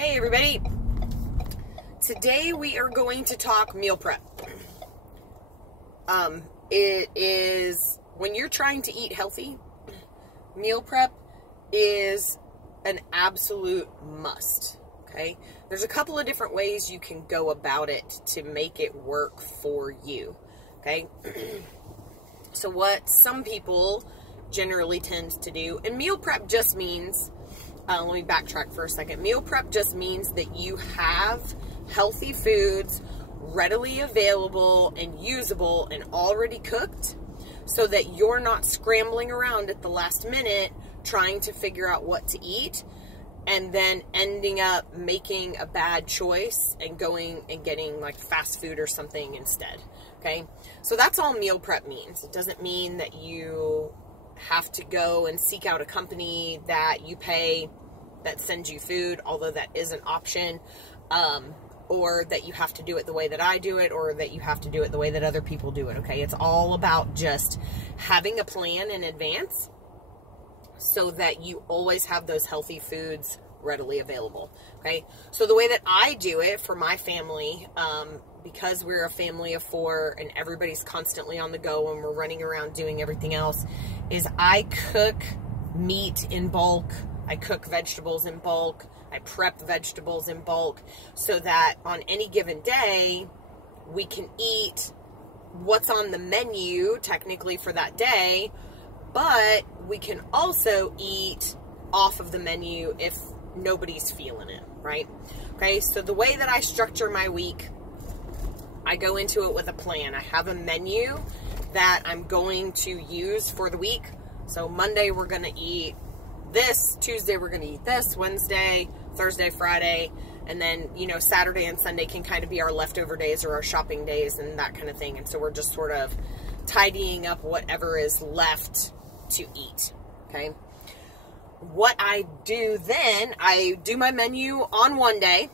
Hey everybody, today we are going to talk meal prep. It is, when you're trying to eat healthy, meal prep is an absolute must, okay? There's a couple of different ways you can go about it to make it work for you, okay? So what some people generally tend to do, and meal prep just means, let me backtrack for a second. Meal prep just means that you have healthy foods readily available and usable and already cooked so that you're not scrambling around at the last minute trying to figure out what to eat and then ending up making a bad choice and going and getting like fast food or something instead. Okay, so that's all meal prep means. It doesn't mean that you have to go and seek out a company that you pay that sends you food, although that is an option, or that you have to do it the way that I do it, or that you have to do it the way that other people do it, okay? It's all about just having a plan in advance so that you always have those healthy foods readily available, okay? So the way that I do it for my family, because we're a family of 4 and everybody's constantly on the go and we're running around doing everything else, is I cook meat in bulk, I cook vegetables in bulk, I prep vegetables in bulk, so that on any given day, we can eat what's on the menu, technically, for that day, but we can also eat off of the menu if nobody's feeling it, right? Okay, so the way that I structure my week, I go into it with a plan. I have a menu that I'm going to use for the week. So Monday we're going to eat this, Tuesday we're going to eat this, Wednesday, Thursday, Friday, and then, you know, Saturday and Sunday can kind of be our leftover days or our shopping days and that kind of thing. And so we're just sort of tidying up whatever is left to eat, okay? What I do then, I do my menu on one day.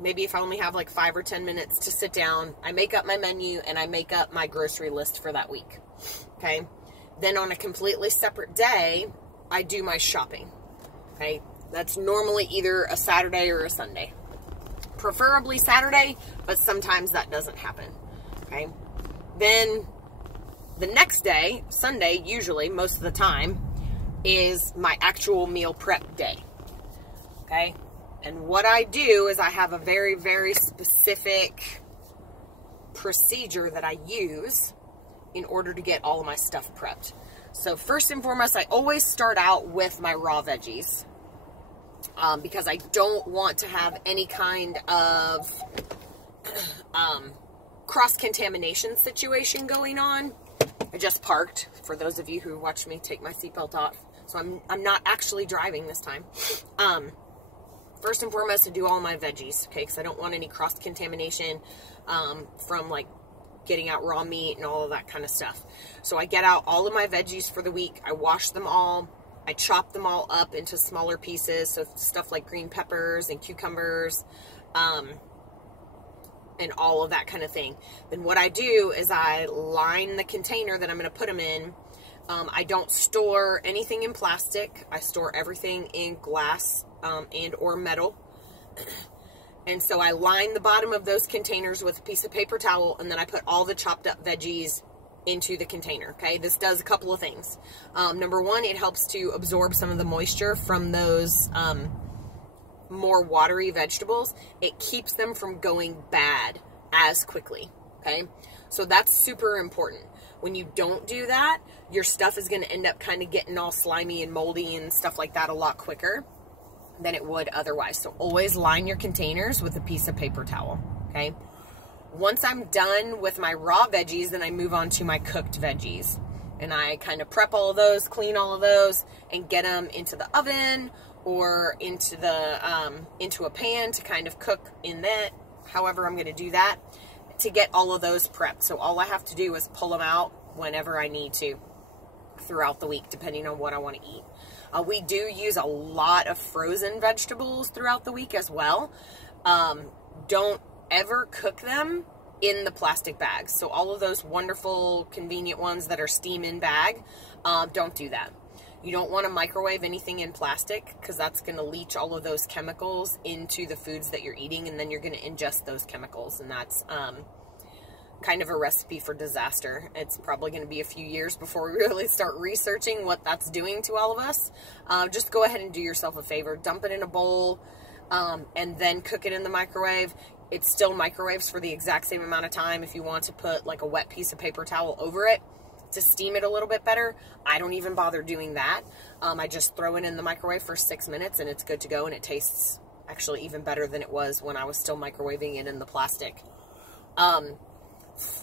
Maybe if I only have like 5 or 10 minutes to sit down, I make up my menu and I make up my grocery list for that week, okay? Then on a completely separate day, I do my shopping, okay? That's normally either a Saturday or a Sunday. Preferably Saturday, but sometimes that doesn't happen, okay? Then the next day, Sunday, usually, most of the time, is my actual meal prep day, okay? And what I do is I have a very, very specific procedure that I use in order to get all of my stuff prepped. So first and foremost, I always start out with my raw veggies because I don't want to have any kind of cross-contamination situation going on. I just parked, for those of you who watched me take my seatbelt off. So I'm not actually driving this time. First and foremost, I do all my veggies, okay, because I don't want any cross-contamination from, like, getting out raw meat and all of that kind of stuff. So I get out all of my veggies for the week. I wash them all. I chop them all up into smaller pieces, so stuff like green peppers and cucumbers, and all of that kind of thing. Then what I do is I line the container that I'm going to put them in. I don't store anything in plastic. I store everything in glass and or metal. And so I line the bottom of those containers with a piece of paper towel, and then I put all the chopped up veggies into the container, okay? This does a couple of things. Number one, it helps to absorb some of the moisture from those more watery vegetables. It keeps them from going bad as quickly, okay? So that's super important. When you don't do that, your stuff is going to end up kind of getting all slimy and moldy and stuff like that a lot quicker than it would otherwise. So always line your containers with a piece of paper towel, okay? Once I'm done with my raw veggies, then I move on to my cooked veggies. And I kind of prep all of those, clean all of those, and get them into the oven or into a pan to kind of cook in that, however I'm going to do that, to get all of those prepped. So all I have to do is pull them out whenever I need to throughout the week, depending on what I want to eat. We do use a lot of frozen vegetables throughout the week as well. Don't ever cook them in the plastic bags. So all of those wonderful, convenient ones that are steam in bag, don't do that. You don't want to microwave anything in plastic because that's going to leach all of those chemicals into the foods that you're eating, and then you're going to ingest those chemicals, and that's kind of a recipe for disaster. It's probably going to be a few years before we really start researching what that's doing to all of us. Just go ahead and do yourself a favor. Dump it in a bowl and then cook it in the microwave. It still microwaves for the exact same amount of time. If you want to put like a wet piece of paper towel over it to steam it a little bit better, I don't even bother doing that. I just throw it in the microwave for 6 minutes and it's good to go, and it tastes actually even better than it was when I was still microwaving it in the plastic.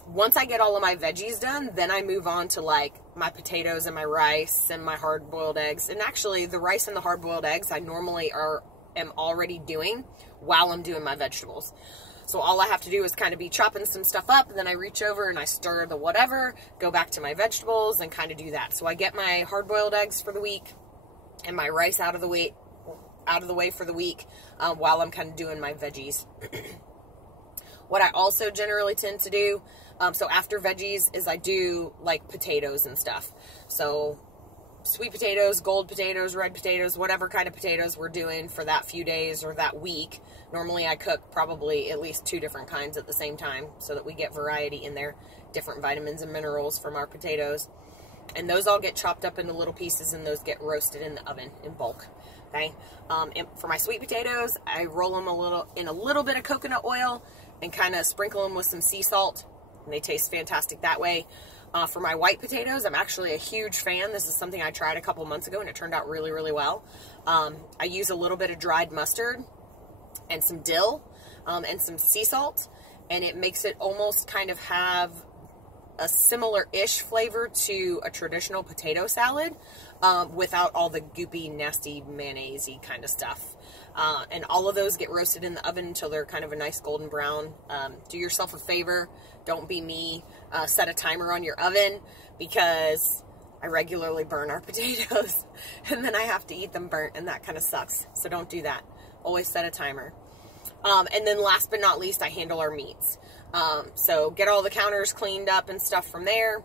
Once I get all of my veggies done, then I move on to like my potatoes and my rice and my hard-boiled eggs. And actually the rice and the hard-boiled eggs I normally am already doing while I'm doing my vegetables. So all I have to do is kind of be chopping some stuff up, and then I reach over and I stir the whatever, go back to my vegetables and kind of do that. So I get my hard-boiled eggs for the week and my rice out of the way for the week while I'm kind of doing my veggies. What I also generally tend to do, so after veggies, is I do like potatoes and stuff. So sweet potatoes, gold potatoes, red potatoes, whatever kind of potatoes we're doing for that few days or that week. Normally I cook probably at least 2 different kinds at the same time so that we get variety in there, different vitamins and minerals from our potatoes. And those all get chopped up into little pieces, and those get roasted in the oven in bulk. Okay. And for my sweet potatoes, I roll them in a little bit of coconut oil and kind of sprinkle them with some sea salt, and they taste fantastic that way. For my white potatoes, I'm actually a huge fan. This is something I tried a couple months ago, and it turned out really, really well. I use a little bit of dried mustard and some dill and some sea salt, and it makes it almost kind of have a similar-ish flavor to a traditional potato salad without all the goopy, nasty, mayonnaise-y kind of stuff. And all of those get roasted in the oven until they're kind of a nice golden brown. Do yourself a favor. Don't be me. Set a timer on your oven, because I regularly burn our potatoes and then I have to eat them burnt, and that kind of sucks. So don't do that. Always set a timer. And then last but not least, I handle our meats. So get all the counters cleaned up and stuff from there,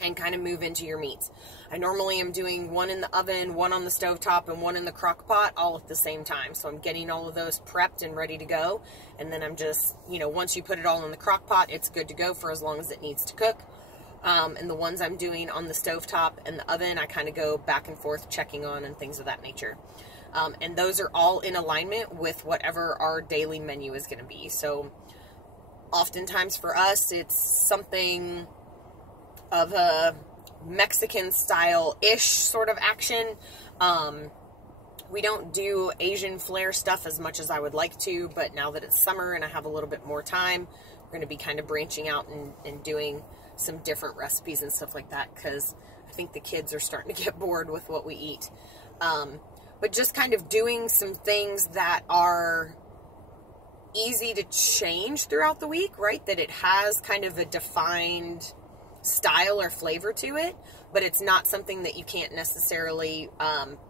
and kind of move into your meats. I normally am doing one in the oven, one on the stovetop, and one in the crock pot all at the same time. So I'm getting all of those prepped and ready to go. And then I'm just, once you put it all in the crock pot, it's good to go for as long as it needs to cook. And the ones I'm doing on the stovetop and the oven, I kind of go back and forth checking on and things of that nature. And those are all in alignment with whatever our daily menu is going to be. So oftentimes for us, it's something of a Mexican style-ish sort of action. We don't do Asian flair stuff as much as I would like to, but now that it's summer and I have a little bit more time, we're going to be kind of branching out and doing some different recipes and stuff like that, because I think the kids are starting to get bored with what we eat. But just kind of doing some things that are easy to change throughout the week, right? That it has kind of a defined style or flavor to it, but it's not something that you can't necessarily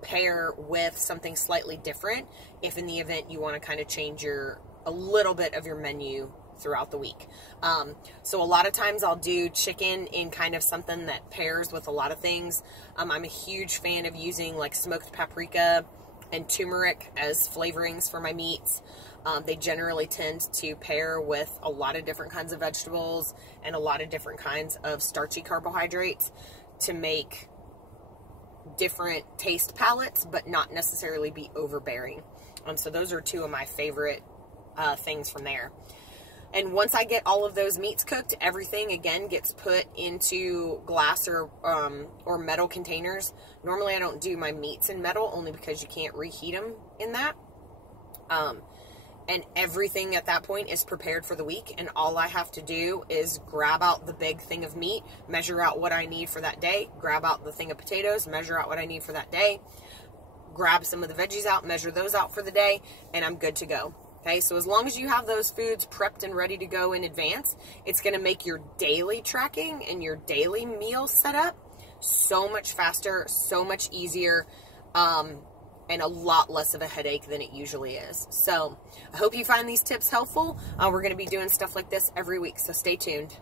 pair with something slightly different if in the event you want to kind of change a little bit of your menu throughout the week. So a lot of times I'll do chicken in kind of something that pairs with a lot of things. I'm a huge fan of using like smoked paprika and turmeric as flavorings for my meats. They generally tend to pair with a lot of different kinds of vegetables and a lot of different kinds of starchy carbohydrates to make different taste palettes, but not necessarily be overbearing. So those are 2 of my favorite things from there. And once I get all of those meats cooked, everything again gets put into glass or metal containers. Normally I don't do my meats in metal, only because you can't reheat them in that. And everything at that point is prepared for the week, and all I have to do is grab out the big thing of meat, measure out what I need for that day, grab out the thing of potatoes, measure out what I need for that day, grab some of the veggies out, measure those out for the day, and I'm good to go. Okay, so as long as you have those foods prepped and ready to go in advance, it's going to make your daily tracking and your daily meal setup so much faster, so much easier, and a lot less of a headache than it usually is. So I hope you find these tips helpful. We're going to be doing stuff like this every week, so stay tuned.